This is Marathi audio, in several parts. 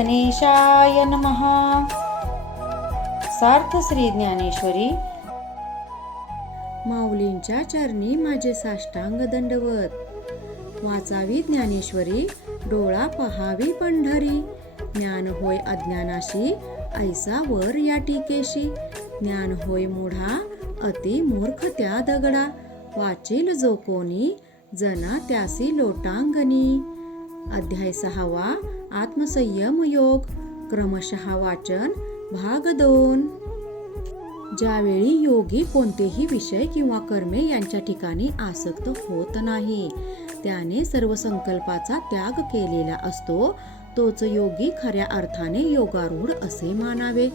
गणेशाय नमः. सार्थ श्री ज्ञानेश्वरी. माऊलींच्या चरणी माझे साष्टांग दंडवत. वाचावी ज्ञानेश्वरी, डोळा पहावी पंढरी. ज्ञान होय अज्ञानाशी, ऐसा वर या टीकेशी. ज्ञान होय मूढा, अति मूर्ख त्या दगडा. वाचील जो कोणी, जना त्यासी लोटांगणी. अध्याय 6 आत्मसंयम योग. क्रमशः वाचन भाग 2. ज्यावेळी योगी कोणतेही विषय किंवा कर्मे यांच्या ठिकाणी आसक्त होत नाही, त्याने सर्व संकल्पाचा त्याग केलेला असतो, तोच योगी खऱ्या अर्थाने योगारूढ असे मानावे.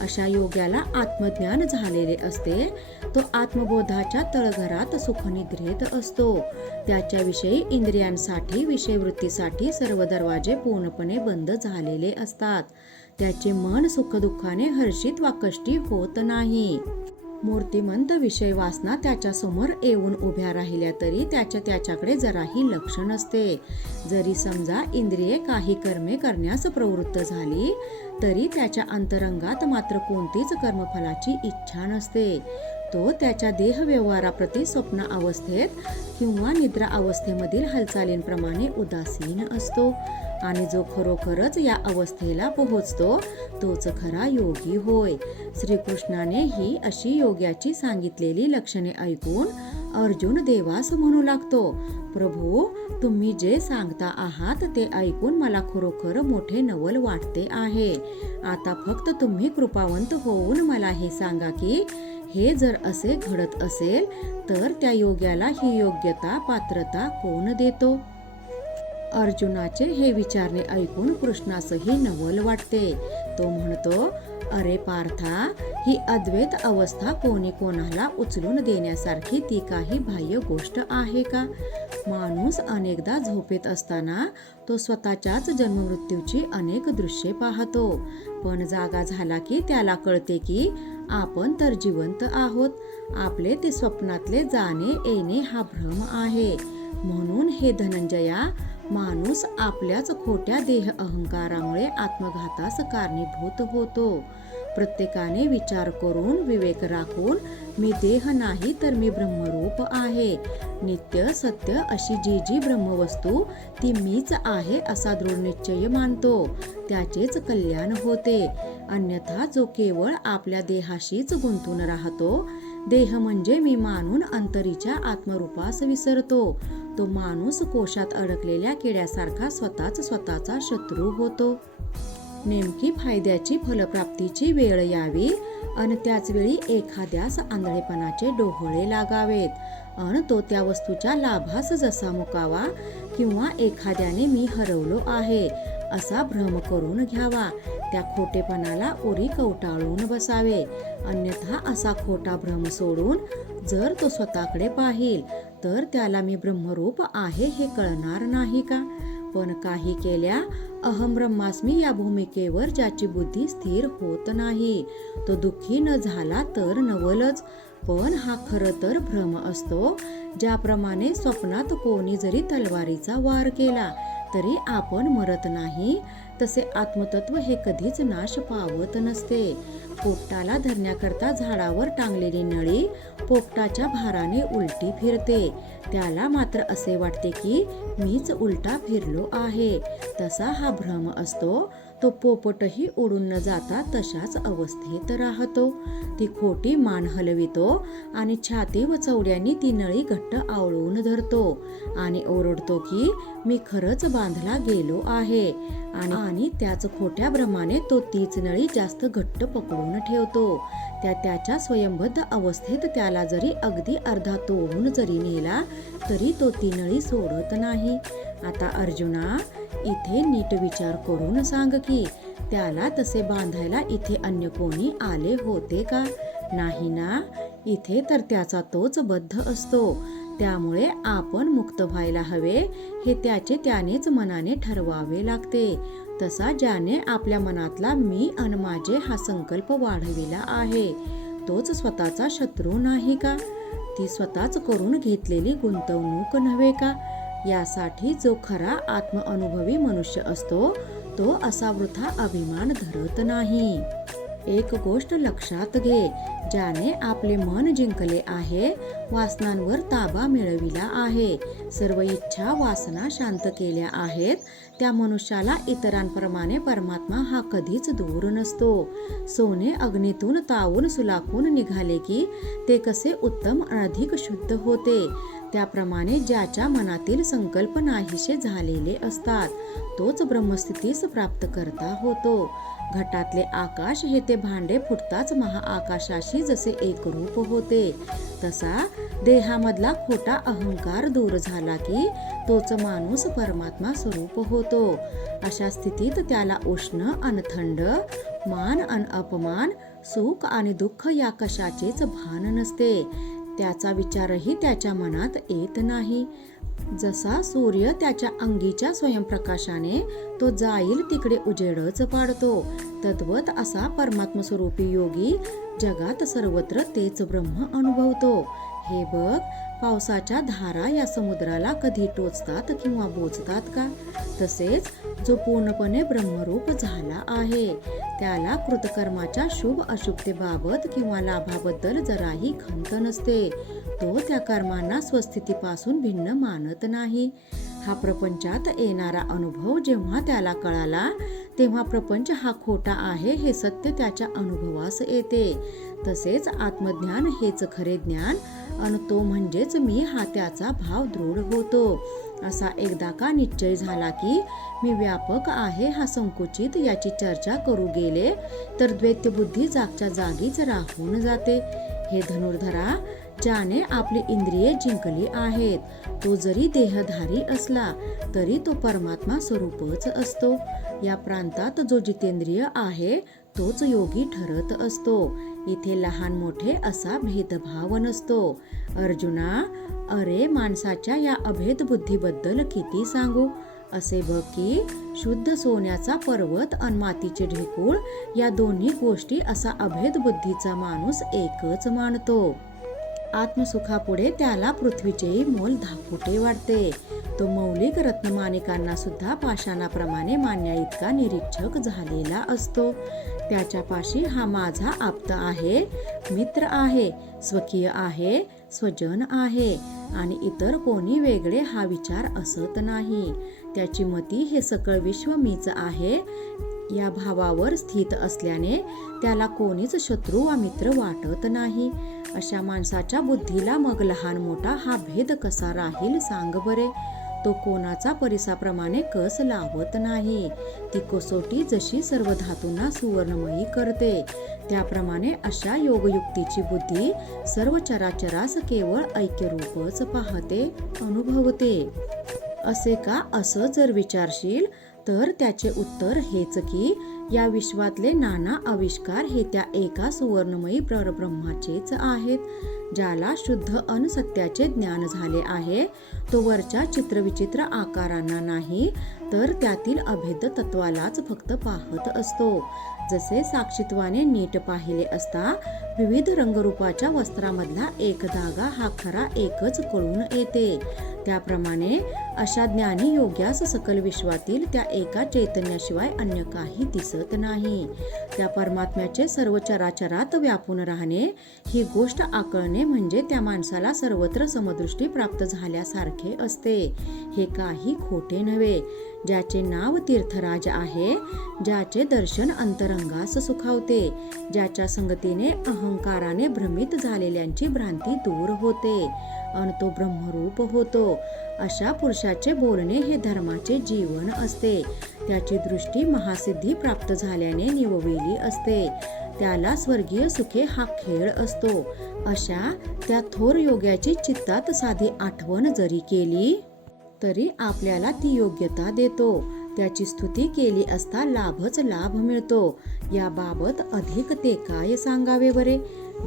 अशा योग्याला आत्मज्ञान झालेले असते. तो आत्मबोधाच्या तळघरात सुखनिद्रेत असतो. त्याच्याविषयी इंद्रियांसाठी, विषयवृत्तीसाठी सर्व दरवाजे पूर्णपणे बंद झालेले असतात. त्याचे मन सुखदुःखाने हर्षित वा कष्टी होत नाही. मूर्तिमंत विषय वासना त्याच्या समोर येऊन उभ्या राहिल्या तरी त्याच्याकडे जराही लक्ष नसते. जरी समजा इंद्रिये काही कर्मे करण्यास प्रवृत्त झाली तरी त्याच्या अंतरंगात मात्र कोणतीच कर्मफलाची इच्छा नसते. तो त्याच्या देह व्यवहाराप्रती स्वप्न अवस्थेत किंवा निद्रा अवस्थेमधील हालचालींप्रमाणे उदासीन असतो. आणि जो खरोखरच या अवस्थेला पोहोचतो तोच खरा योगी होय. श्रीकृष्णाने ही अशी योग्याची सांगितलेली लक्षणे ऐकून अर्जुन देवास म्हणू लागतो, प्रभू, तुम्ही जे सांगता आहात ते ऐकून मला खरोखर मोठे नवल वाटते आहे. आता फक्त तुम्ही कृपावंत होऊन मला हे सांगा की हे जर असे घडत असेल तर त्या योग्याला ही योग्यता, पात्रता कोण देतो? अर्जुनाचे हे विचारणे ऐकून कृष्णासही नवल वाटते. तो म्हणतो, अरे पार्था, ही अद्वैत अवस्था कोणी कोणाला उचलून देण्यासारखी ती काही बाह्य गोष्ट आहे का? माणूस अनेकदा झोपेत असताना तो स्वतःच्याच जन्ममृत्यूची अनेक दृश्ये पाहतो, पण जागा झाला की त्याला कळते की आपण तर जिवंत आहोत. आपले ते स्वप्नातले जाणे येणे हा भ्रम आहे. म्हणून हे धनंजया, माणूस आपल्याच खोट्या देह अहंकारामुळे आत्मघातास कारणीभूत होतो. प्रत्येकाने विचार करून, विवेक राखून, मी देह नाही तर मी ब्रह्मरूप आहे, नित्य सत्य अशी जी जी ब्रह्मवस्तू ती मीच आहे असा दृढ निश्चय मानतो, त्याचेच कल्याण होते. अन्यथा जो केवळ आपल्या देहाशीच गुंतून राहतो, देह म्हणजे मी मानून अंतरीच्या आत्मरूपास विसरतो, तो माणूस कोशात अडकलेल्या किड्यासारखा स्वतःचा शत्रू होतो. नेमकी फायद्याची फलप्राप्तीची वेळ यावी अन त्याच वेळी एखाद्यास आंधळेपणाचे डोहळे लागावेत अन तो त्या वस्तूच्या लाभास जसा मुकावा किंवा एखाद्याने मी हरवलो आहे असा भ्रम करून घ्यावा. त्या खोटेपणाला उरी कवटाळून बसावे. अन्यथा असा खोटा भ्रम सोडून जर तो स्वतःकडे पाहिल तर त्याला मी ब्रह्मरूप आहे हे कळणार नाही का? पण काही केल्या अहम ब्रह्मास्मी या भूमिकेवर ज्याची बुद्धी स्थिर होत नाही, तो दुःखी न झाला तर नवलच. पण हा खरं तर भ्रम असतो. ज्याप्रमाणे स्वप्नात कोणी जरी तलवारीचा वार केला तरी आपण मरत नाही, तसे आत्मतत्व हे कधीच नाश पावत नसते. पोपटाला धरण्याकरता झाडावर टांगलेली नळी पोपटाच्या भाराने उलटी फिरते. त्याला मात्र असे वाटते की मीच उलटा फिरलो आहे. तसा हा भ्रम असतो. तो पोपटही उडून न जाता तशाच अवस्थेत राहतो. ती खोटी मान हलवितो आणि छाती व चवड्यांनी ती नळी घट्ट आवळून धरतो आणि ओरडतो की मी खरंच बांधला गेलो आहे. आणि त्याच खोट्या भ्रमाने तो तीच नळी जास्त घट्ट पकडून ठेवतो. त्याच्या स्वयंबद्ध अवस्थेत त्याला जरी अगदी अर्धा तोडून जरी नेला तरी तो ती नळी सोडत नाही. आता अर्जुना, इथे नीट विचार करून सांग की त्याला तसे बांधायला इथे अन्य कोणी आले होते का? नाही ना. इथे तर त्याचा तोच बद्ध असतो. त्यामुळे आपण मुक्त व्हायला हवे हे त्यानेच मनाने ठरवावे लागते. तसा ज्याने आपल्या मनातला मी अन माझे हा संकल्प वाढविला आहे तोच स्वतःचा शत्रू नाही का? ती स्वतःच करून घेतलेली गुंतवणूक नव्हे का? यासाठी जो खरा आत्मअनुभवी मनुष्य असतो तो असा वृथा अभिमान धरत नाही. एक गोष्ट लक्षात घे, ज्याने आपले मन जिंकले आहे, वासनांवर ताबा मिळविला आहे, सर्व इच्छा वासना शांत केल्या आहेत, त्या मनुष्याला इतरांप्रमाणे परमात्मा हा कधीच दूर नसतो. सोने अग्नीतून तावून सुलाखून निघाले की ते कसे उत्तम अधिक शुद्ध होते, त्याप्रमाणे ज्याच्या मनातील संकल्प नाहीसे झालेले असतात, तोच ब्रह्मस्थितीस प्राप्त करता होतो. घटातले आकाश हे ते भांडे फुटताच महाआकाशाशी जसे एकरूप होते, तसा देहामधला खोटा अहंकार दूर झाला की तोच माणूस परमात्मा स्वरूप होतो. अशा स्थितीत त्याला उष्ण अन थंड, मान अन अपमान, सुख आणि दुःख या कशाचेच भान नसते. त्याचा विचारही त्याच्या मनात येत नाही. जसा सूर्य त्याच्या अंगीच्या स्वयंप्रकाशाने तो जाईल तिकडे उजेडच पाडतो, तद्वत असा परमात्मस्वरूपी योगी जगात सर्वत्र तेच ब्रह्म अनुभवतो. हे बघ, पावसाच्या धारा या समुद्राला कधी टोचतात किंवा बोचतात का? तसेच जो पूर्णपणे ब्रह्मरूप झाला आहे, त्याला कृतकर्माच्या शुभ अशुभतेबाबत किंवा लाभाबद्दल जराही खंत नसते. तो त्या कर्मांना स्वस्थितीपासून भिन्न मानत नाही. हा प्रपंचात येणारा अनुभव जेव्हा त्याला कळाला, तेव्हा प्रपंच हा खोटा आहे हे सत्य त्याच्या अनुभवास येते. तसेच आत्मज्ञान हेच खरे ज्ञान अन तो म्हणजेच मी हा त्याचा भाव दृढ होतो. असा एकदा का निश्चय झाला की मी व्यापक आहे हा संकुचित याची चर्चा करू गेले तर द्वैतबुद्धी जागच्या जागीच राहून जाते. हे धनुर्धरा, ज्याने आपली इंद्रिये जिंकली आहेत, तो जरी देहधारी असला तरी तो परमात्मा स्वरूपच असतो. या प्रांतात जो जितेंद्रिय आहे तोच योगी ठरत असतो. इथे लहान मोठे असा भेदभाव नसतो. अर्जुना, अरे माणसाच्या या अभेद बुद्धीबद्दल किती सांगू? असे बघ की शुद्ध सोन्याचा पर्वत अन मातीचे ढेकूळ या दोन्ही गोष्टी असा अभेद बुद्धीचा माणूस एकच मानतो. आत्मसुखापुढे त्याला पृथ्वीचेही मोल धापुटे वाटते. तो मौलिक रत्नमाणिकांना सुद्धा पाषाणाप्रमाणे मान्या इतका निरीक्षक झालेला असतो. त्याच्यापाशी हा माझा आप्त आहे, मित्र आहे, स्वकीय आहे, स्वजन आहे आणि इतर कोणी वेगळे हा विचार असत नाही. त्याची मती हे सकळ विश्व मीच आहे या भावावर स्थित असल्याने त्याला कोणीच शत्रू वा मित्र वाटत नाही. अशा माणसाच्या बुद्धीला मग लहान मोठा हा भेद कसा राहील सांग बरे? तो कोणाचा परिसाप्रमाणे कस लावत नाही. ती कसोटी जशी सर्व धातूंना सुवर्णमयी करते, त्याप्रमाणे अशा योगयुक्तीची बुद्धी सर्व चराचरास केवळ ऐक्यरूपच पाहते, अनुभवते. असे का असं जर विचारशील तर त्याचे उत्तर हेच की या विश्वातले नाना आविष्कार हे त्या एका सुवर्णमयी परब्रह्माचेच आहेत. ज्याला शुद्ध अन सत्याचे ज्ञान झाले आहे, तो वरच्या चित्रविचित्र आकारांना नाही तर त्यातील अभेद तत्वालाच फक्त पाहत असतो. जसे साक्षीत्वाने नीट पाहिले असता विविध रंगरूपाच्या वस्त्रामधला एक धागा हा खरा एकच कळून येते, त्याप्रमाणे अशा ज्ञानी योग्यास सकल विश्वातील त्या एका चैतन्याशिवाय अन्य काही दिसत नाही. त्या परमात्म्याचे सर्व चराचरात व्यापून राहणे ही गोष्ट आकळणे म्हणजे त्या माणसाला सर्वत्र समदृष्टी प्राप्त झाल्यासारखे असते. हे काही खोटे नव्हे. ज्याचे नाव तीर्थराज आहे, ज्याचे दर्शन अंतरंगास सुखावते, ज्याच्या संगतीने अहंकाराने भ्रमित झालेल्यांची भ्रांती दूर होते अन तो ब्रह्मरूप होतो, अशा पुरुषाचे बोलणे हे धर्माचे जीवन असते. त्याची दृष्टी महासिद्धी प्राप्त झाल्याने निवविली असते. त्याला स्वर्गीय सुखे हा खेळ असतो. अशा त्या थोर योग्याची चित्तात साधी आठवण जरी केली तरी आपल्याला ती योग्यता देतो. त्याची स्तुती केली असता लाभच लाभ मिळतो. याबाबत अधिक ते काय सांगावे बरे?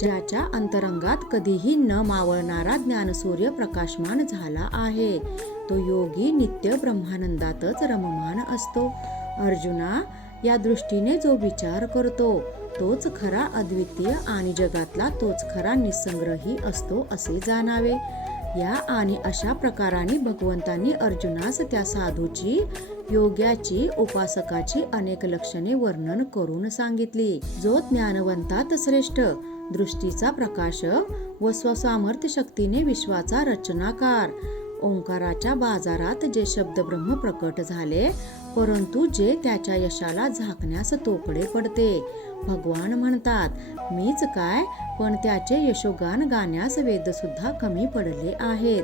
ज्याच्या अंतरंगात कधीही न मावळणारा ज्ञानसूर्य प्रकाशमान झाला आहे, तो योगी नित्य ब्रह्मानंदातच रममान असतो. अर्जुना, या दृष्टीने जो विचार करतो तोच खरा अद्वितीय आणि जगातला तोच खरा निस्संग्रही असतो असे जाणावे. या आणि अशा प्रकाराने भगवंतांनी अर्जुनास त्या साधूची, योग्याची, उपासकाची अनेक लक्षणे वर्णन करून सांगितली. जो ज्ञानवंतात श्रेष्ठ, दृष्टीचा प्रकाश व स्वसामर्थ्य शक्तीने विश्वाचा रचनाकार, ओंकाराच्या बाजारात जे शब्द ब्रह्म प्रकट झाले, परंतु जे त्याच्या यशाला झाकण्यास तोकडे पडते. भगवान म्हणतात, मीच काय, पण त्याचे यशोगान गाण्यास वेद सुद्धा कमी पडले आहेत.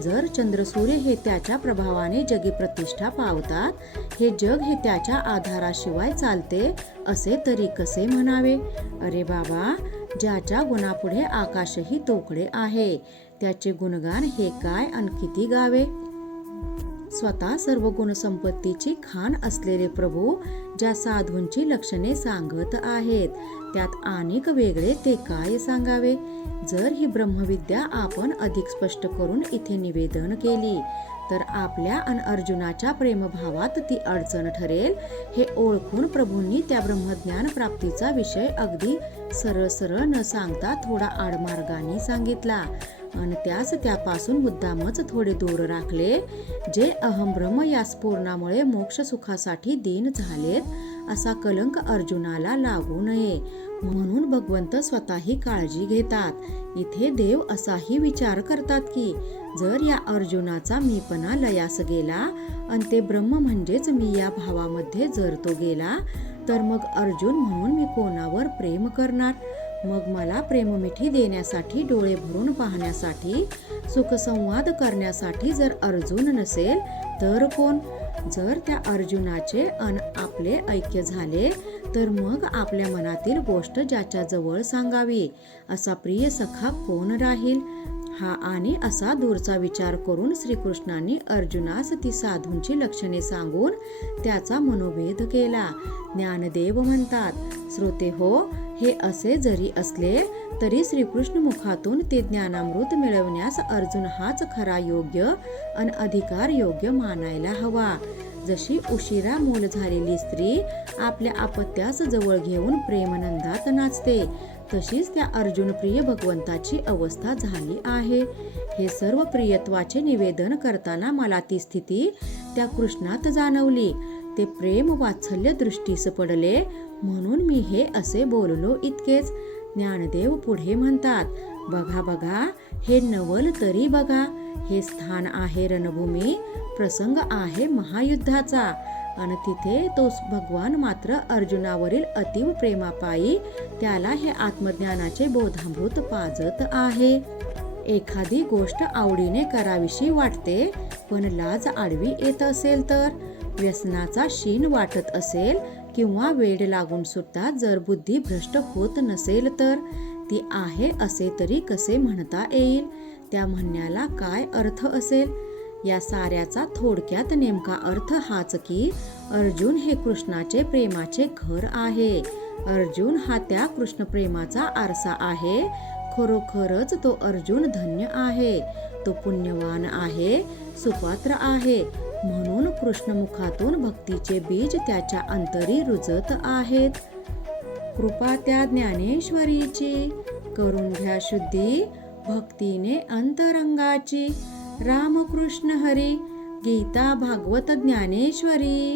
जर चंद्रसूर्य हे त्याच्या प्रभावाने जगी प्रतिष्ठा पावतात, हे जग हे त्याच्या आधाराशिवाय चालते असे तरी कसे म्हणावे? अरे बाबा, ज्याच्या गुणापुढे आकाशही तोकडे आहे, त्याचे गुणगान हे काय अन किती गावे? स्वतः सर्व गुणसंपत्तीची खाण असलेले प्रभू ज्या साधूंची लक्षणे सांगत आहेत, त्यात अनेक वेगळे ते काय सांगावे? जर ही ब्रह्मविद्या आपण अधिक स्पष्ट करून इथे निवेदन केली, तर आपल्या अन अर्जुनाच्या प्रेमभावात ती अडचण ठरेल. हे ओळखून प्रभूंनी त्या ब्रह्मज्ञान प्राप्तीचा विषय अगदी सरळ सरळ न सांगता थोडा आडमार्गाने सांगितला आणि त्यापासून मुद्दामच थोडे दूर राखले. जे अहम ब्रह्म या स्फुरणामुळे मोक्ष सुखासाठी दीन झालेत, असा कलंक अर्जुनाला लागू नये म्हणून भगवंत स्वतःही काळजी घेतात. इथे देव असाही विचार करतात की जर या अर्जुनाचा मीपणा लयास गेला आणि ते ब्रह्म म्हणजेच मी या भावामध्ये जर तो गेला, तर मग अर्जुन म्हणून मी कोणावर प्रेम करणार? मग मला प्रेममिठी देण्यासाठी, डोळे भरून पाहण्यासाठी, सुखसंवाद करण्यासाठी जर अर्जुन नसेल तर कोण? जर त्या अर्जुनाचे अन आपले ऐक्य झाले, तर मग आपल्या मनातील गोष्ट ज्याच्या जवळ सांगावी असा प्रिय सखा कोण राहील? हा आणि असा दूरचा विचार करून श्रीकृष्णांनी अर्जुनास ती साधूंची लक्षणे सांगून त्याचा मनोभेद केला. ज्ञानदेव म्हणतात, श्रोते हो, हे असे जरी असले तरी श्रीकृष्ण मुखातून ते ज्ञानामृत मिळवण्यास अर्जुन हाच खरा योग्य अन अधिकार योग्य मानायला हवा. जशी उशिरा मूल झालेली स्त्री आपल्या अपत्यास जवळ घेऊन प्रेमनंदात नाचते, तशीच त्या अर्जुन प्रिय भगवंताची अवस्था झाली आहे. हे सर्व प्रियत्वाचे निवेदन करताना मला ती स्थिती त्या कृष्णात जाणवली. ते प्रेम वात्सल्य दृष्टीस पडले म्हणून मी हे असे बोललो इतकेच. ज्ञानदेव पुढे म्हणतात, बघा बघा, हे नवल तरी बघा. हे स्थान आहे रणभूमी, प्रसंग आहे महायुद्धाचा, आणि तिथे तो भगवान मात्र अर्जुनावरील अतीव प्रेमापायी त्याला हे आत्मज्ञानाचे बोधामृत पाजत आहे. एखादी गोष्ट आवडीने करावीशी वाटते, पण लाज आडवी येत असेल तर, व्यसनाचा शीण वाटत असेल किंवा वेड लागून सुद्धा जर बुद्धी भ्रष्ट होत नसेल तर, ती आहे असे तरी कसे म्हणता येईल? त्या म्हणण्याला काय अर्थ असेल? या साऱ्याचा थोडक्यात नेमका अर्थ हाच की अर्जुन हे कृष्णाचे प्रेमाचे घर आहे. अर्जुन हा त्या कृष्ण प्रेमाचा आरसा आहे. खरोखरच तो अर्जुन धन्य आहे, तो पुण्यवान आहे, सुपात्र आहे. म्हणून कृष्णमुखातून भक्तीचे बीज त्याच्या अंतरी रुजत आहेत. कृपा त्या ज्ञानेश्वरीची, करून घ्या शुद्धी भक्तीने अंतरंगाची. रामकृष्ण हरी. गीता भागवत ज्ञानेश्वरी.